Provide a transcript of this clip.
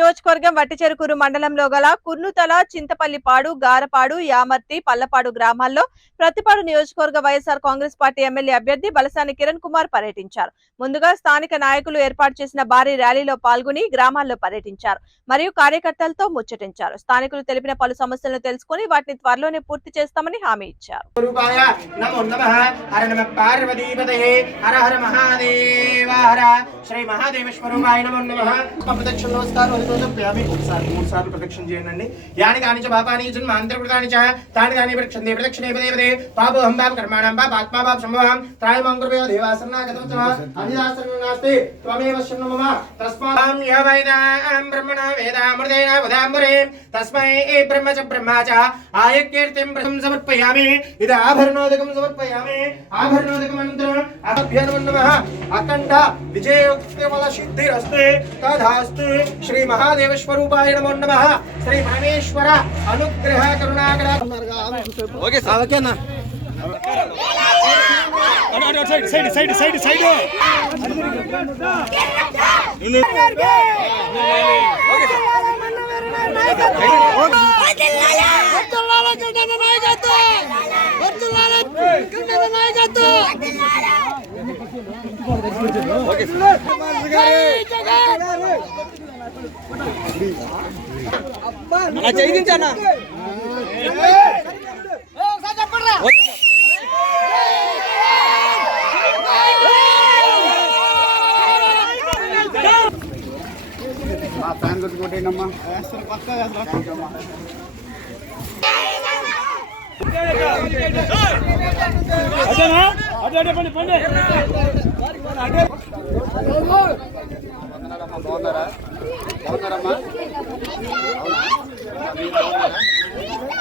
నియోజకవర్గం వట్టిచెరుకూరు మండలంలో గల కుర్నుతల, చింతపల్లిపాడు, గారపాడు, యామర్తి, పల్లపాడు గ్రామాల్లో ప్రతిపాడు నియోజకవర్గ వైఎస్ఆర్ కాంగ్రెస్ పార్టీ ఎమ్మెల్యే అభ్యర్థి బలసాని కిరణ్ కుమార్ పర్యటించారు. ముందుగా స్థానిక నాయకులు ఏర్పాటు చేసిన భారీ ర్యాలీలో పాల్గొని గ్రామాల్లో పర్యటించారు మరియు కార్యకర్తలతో ముచ్చటించారు. స్థానికులు తెలిపిన పలు సమస్యలను తెలుసుకుని వాటిని త్వరలోనే పూర్తి చేస్తామని హామీ ఇచ్చారు. శ్రీ మహాదేవేశ్వరాయ నమో నమః. ప్రదక్షిణ నమస్కారం మూడు సార్లు ప్రదక్షిణ చేయండి. యాని కాని చ పాపాని జన్మాంతరకృతాని చ తాని కాని ప్రదక్షిణే ప్రదక్షిణే పదే పదే పాపోహం పాప కర్మాణం పాప ఆత్మా పాప సంభవం త్రాయమం కృపయో దేవాసరణాగతం చ అనిదాసరణం నాస్తి త్వమేవ శరణం మమ తస్మాం యవైదాం బ్రహ్మణ వేదామృతేన వదాంబరే తస్మై బ్రహ్మ చ బ్రహ్మ చ ఆయకీర్తిం ప్రథం సమర్పయామి. ఇది ఆభరణోదకం సమర్పయామి. ఆభరణోదకమంత్రం అభ్యనమో నమః. అఖండ విజయోక్తివల సిద్ధిరస్తు తదాస్తు. శ్రీ మహాదేవస్వరూపాయ నమో నమః. శ్రీ పరమేశ్వర అనుగ్రహ కరుణాకర. ఓకే సార్, ఓకేనా? Side side side side side చేయించానా? ఫ్యాన్ కొట్టుకోటేనమ్మా. బాగున్నారా? బాగున్నారమ్మా?